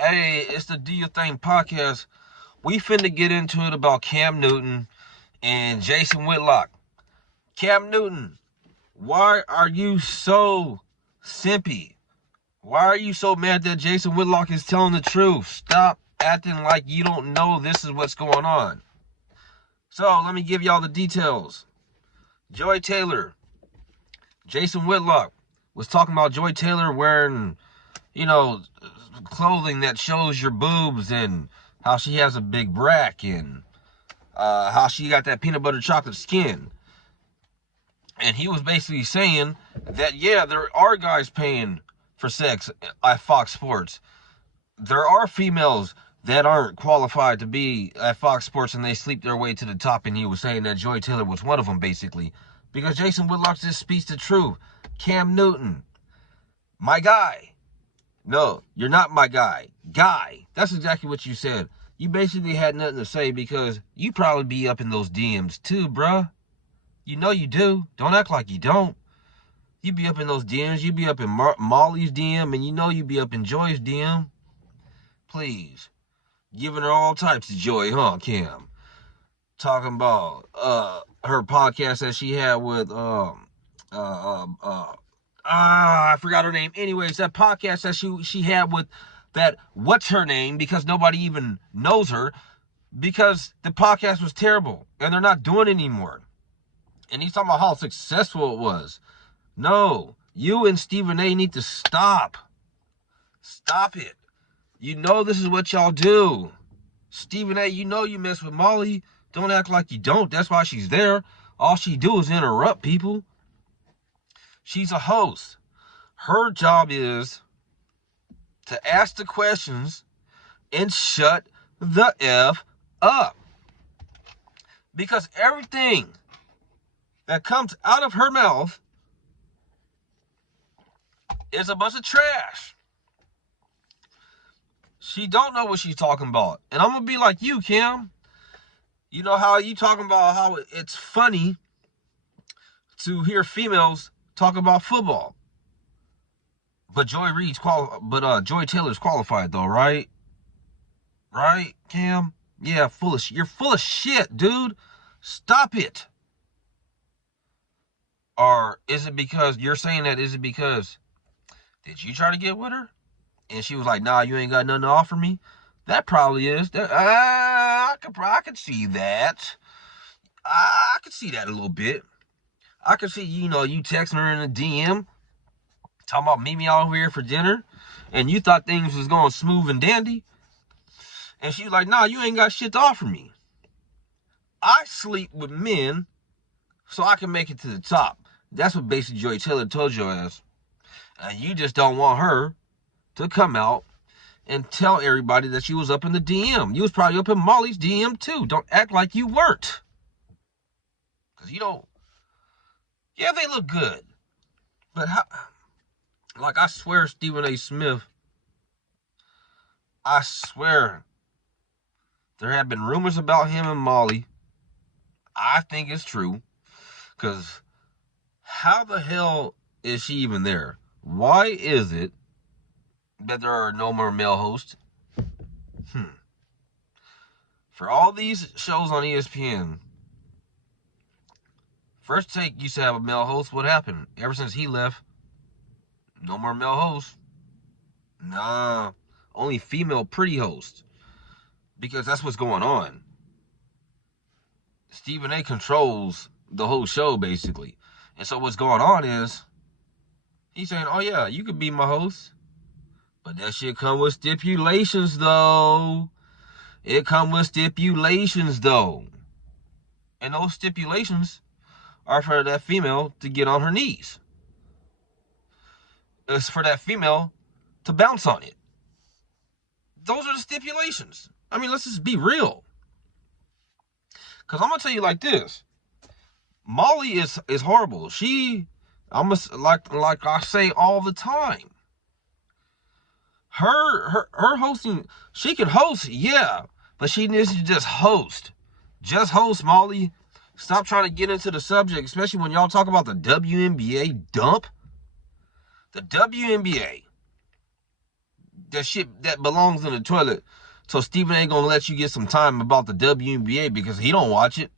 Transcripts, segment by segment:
Hey, it's the Do Your Thing podcast. We finna get into it about Cam Newton and Jason Whitlock. Cam Newton, why are you so simpy? Why are you so mad that Jason Whitlock is telling the truth? Stop acting like you don't know this is what's going on. So, let me give y'all the details. Joy Taylor, Jason Whitlock was talking about Joy Taylor wearing, you know, clothing that shows your boobs and how she has a big brack and how she got that peanut butter chocolate skin. And he was basically saying that, yeah, there are guys paying for sex at Fox Sports. There are females that aren't qualified to be at Fox Sports and they sleep their way to the top. And he was saying that Joy Taylor was one of them, basically. Because Jason Whitlock just speaks the truth. Cam Newton, my guy. No, you're not my guy. Guy. That's exactly what you said. You basically had nothing to say because you probably be up in those DMs too, bruh. You know you do. Don't act like you don't. You be up in those DMs. You be up in Molly's DM, and you know you be up in Joy's DM. Please. Giving her all types of joy, huh, Cam? Talking about her podcast that she had with I forgot her name. Anyways, that podcast that she had with that what's her name, because nobody even knows her, because the podcast was terrible and they're not doing it anymore. And he's talking about how successful it was. No, you and Stephen A need to stop. Stop it. You know this is what y'all do. Stephen A, you know you mess with Molly. Don't act like you don't. That's why she's there. All she do is interrupt people. She's a host. Her job is to ask the questions and shut the F up. Because everything that comes out of her mouth is a bunch of trash. She don't know what she's talking about. And I'm going to be like you, Kim. You know how you talking about how it's funny to hear females talk about football. But Joy Taylor's qualified though, right? Right, Cam? Yeah, you're full of shit, dude. Stop it. Or is it because you're saying that? Is it because did you try to get with her? And she was like, nah, you ain't got nothing to offer me? That probably is. I could see that. I could see that a little bit. I could see, you texting her in a DM, talking about meet me out here for dinner, and you thought things was going smooth and dandy. And she was like, nah, you ain't got shit to offer me. I sleep with men so I can make it to the top. That's what basically Joy Taylor told your ass. And you just don't want her to come out and tell everybody that you was up in the DM. You was probably up in Molly's DM too. Don't act like you weren't. Because you don't. Yeah, they look good. But how? Like, I swear Stephen A. Smith, I swear there have been rumors about him and Molly. I think it's true. Because how the hell is she even there? Why is it that there are no more male hosts? For all these shows on ESPN, First Take used to have a male host. What happened? Ever since he left, no more male hosts. Nah, only female pretty hosts. Because that's what's going on. Stephen A controls the whole show, basically. And so what's going on is, he's saying, oh yeah, you could be my host. But that shit come with stipulations, though. It come with stipulations, though. And those stipulations are for that female to get on her knees. It's for that female to bounce on it. Those are the stipulations. I mean, let's just be real. Because I'm going to tell you like this. Molly is horrible. She, like I say all the time. Her hosting, she can host, yeah. But she needs to just host. Just host, Molly. Stop trying to get into the subject, especially when y'all talk about the WNBA dump. The WNBA. That shit that belongs in the toilet. So Stephen ain't gonna let you get some time about the WNBA because he don't watch it.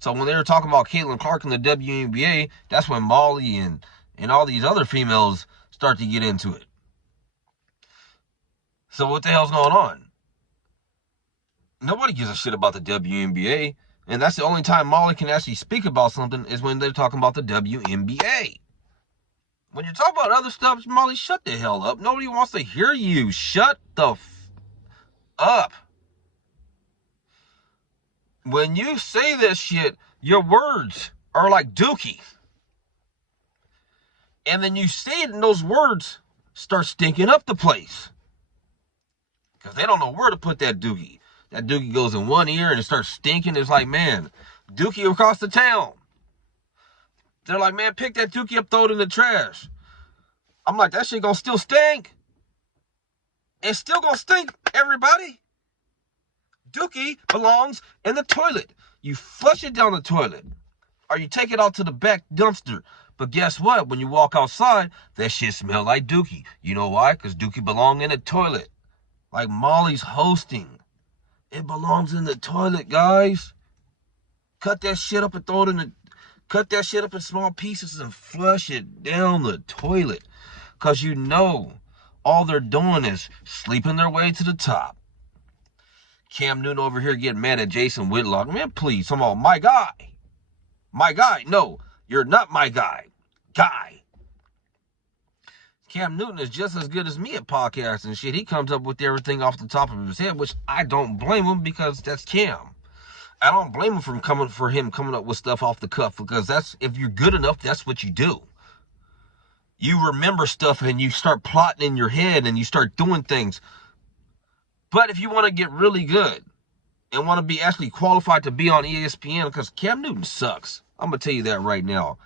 So when they were talking about Caitlin Clark in the WNBA, that's when Molly and all these other females start to get into it. So what the hell's going on? Nobody gives a shit about the WNBA. And that's the only time Molly can actually speak about something is when they're talking about the WNBA. When you're talking about other stuff, Molly, shut the hell up. Nobody wants to hear you. Shut the up. When you say this shit, your words are like dookie. And then you say it and those words start stinking up the place. Because they don't know where to put that dookie. That dookie goes in one ear and it starts stinking. It's like, man, dookie across the town. They're like, man, pick that dookie up, throw it in the trash. I'm like, that shit gonna still stink. It's still gonna stink, everybody. Dookie belongs in the toilet. You flush it down the toilet. Or you take it out to the back dumpster. But guess what? When you walk outside, that shit smell like dookie. You know why? Because dookie belong in the toilet. Like Molly's hosting. It belongs in the toilet, guys. Cut that shit up and throw it in the... Cut that shit up in small pieces and flush it down the toilet. Because you know all they're doing is sleeping their way to the top. Cam Newton over here getting mad at Jason Whitlock. Man, please, come on, my guy. My guy. No, you're not my guy. Guy. Cam Newton is just as good as me at podcasts and shit. He comes up with everything off the top of his head, which I don't blame him because that's Cam. I don't blame him for coming up with stuff off the cuff because that's, if you're good enough, that's what you do. You remember stuff and you start plotting in your head and you start doing things. But if you want to get really good and want to be actually qualified to be on ESPN, because Cam Newton sucks. I'm going to tell you that right now.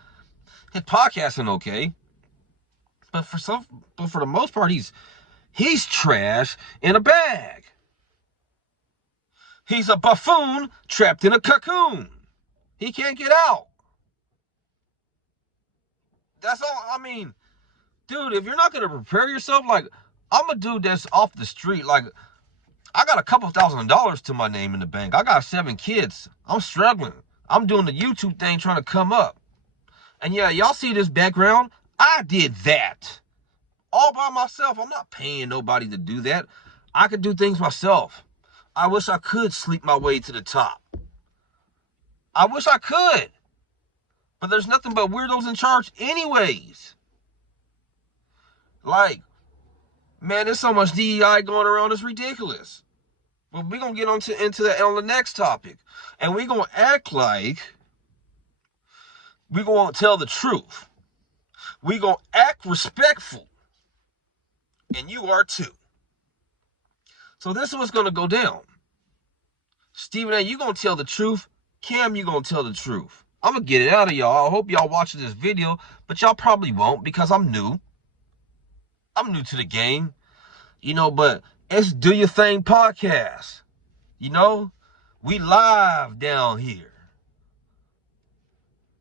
His podcasting okay. But for the most part, he's trash in a bag. He's a buffoon trapped in a cocoon. He can't get out. That's all. I mean, dude, if you're not going to prepare yourself, like, I'm a dude that's off the street. Like, I got a couple $1,000s to my name in the bank. I got 7 kids. I'm struggling. I'm doing the YouTube thing trying to come up. And yeah, y'all see this background? I did that. All by myself. I'm not paying nobody to do that. I could do things myself. I wish I could sleep my way to the top. I wish I could. But there's nothing but weirdos in charge anyways. Like, man, there's so much DEI going around, it's ridiculous. But we're going to get into that on the next topic. And we're going to act like we're going to tell the truth. We're going to act respectful. And you are too. So this is what's going to go down. Stephen A., you going to tell the truth. Cam, you going to tell the truth. I'm going to get it out of y'all. I hope y'all watching this video. But y'all probably won't because I'm new. I'm new to the game. You know, but it's Do Your Thing podcast. You know, we live down here.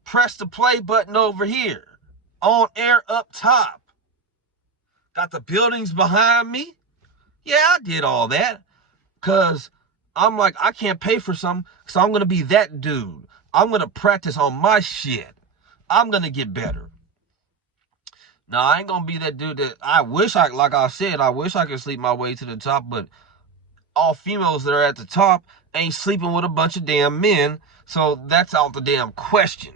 Press the play button over here. On air up top. Got the buildings behind me. Yeah, I did all that. Because I'm like, I can't pay for something. So I'm going to be that dude. I'm going to practice on my shit. I'm going to get better. Now, I ain't going to be that dude that I wish like I said, I wish I could sleep my way to the top. But all females that are at the top ain't sleeping with a bunch of damn men. So that's out the damn question.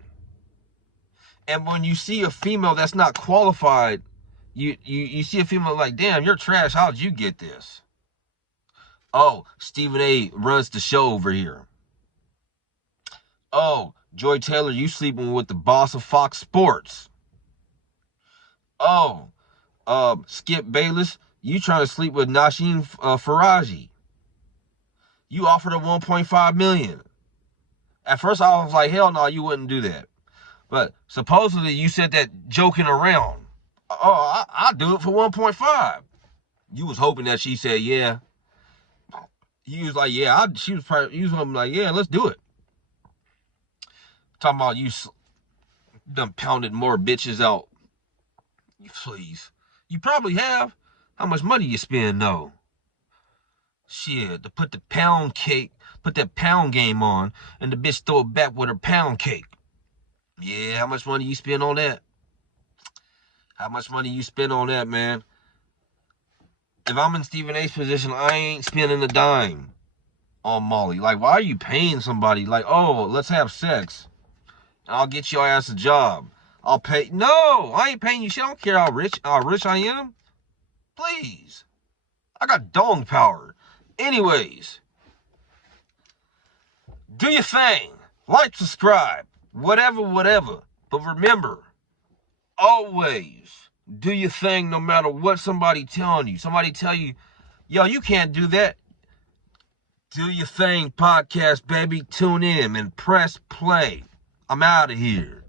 And when you see a female that's not qualified, you see a female like, damn, you're trash. How'd you get this? Oh, Stephen A. runs the show over here. Oh, Joy Taylor, you sleeping with the boss of Fox Sports. Oh, Skip Bayless, you trying to sleep with Nasheem Faraji. You offered her $1.5 million. At first I was like, hell no, you wouldn't do that. But supposedly you said that joking around. Oh, I'll do it for 1.5. You was hoping that she said, yeah. You was like, yeah, you was hoping like, yeah, let's do it. Talking about you done pounded more bitches out. Please. You probably have. How much money you spend, though? Shit, to put the pound cake, put that pound game on, and the bitch throw it back with her pound cake. Yeah, how much money you spend on that? How much money you spend on that, man? If I'm in Stephen A's position, I ain't spending a dime on Molly. Like, why are you paying somebody? Like, oh, let's have sex. I'll get your ass a job. I'll pay. No, I ain't paying you shit. I don't care how rich I am. Please. I got dong power. Anyways, do your thing. Like, subscribe. Whatever. But remember, always do your thing no matter what somebody telling you. Somebody tell you, yo, you can't do that. Do your thing, podcast, baby. Tune in and press play. I'm out of here.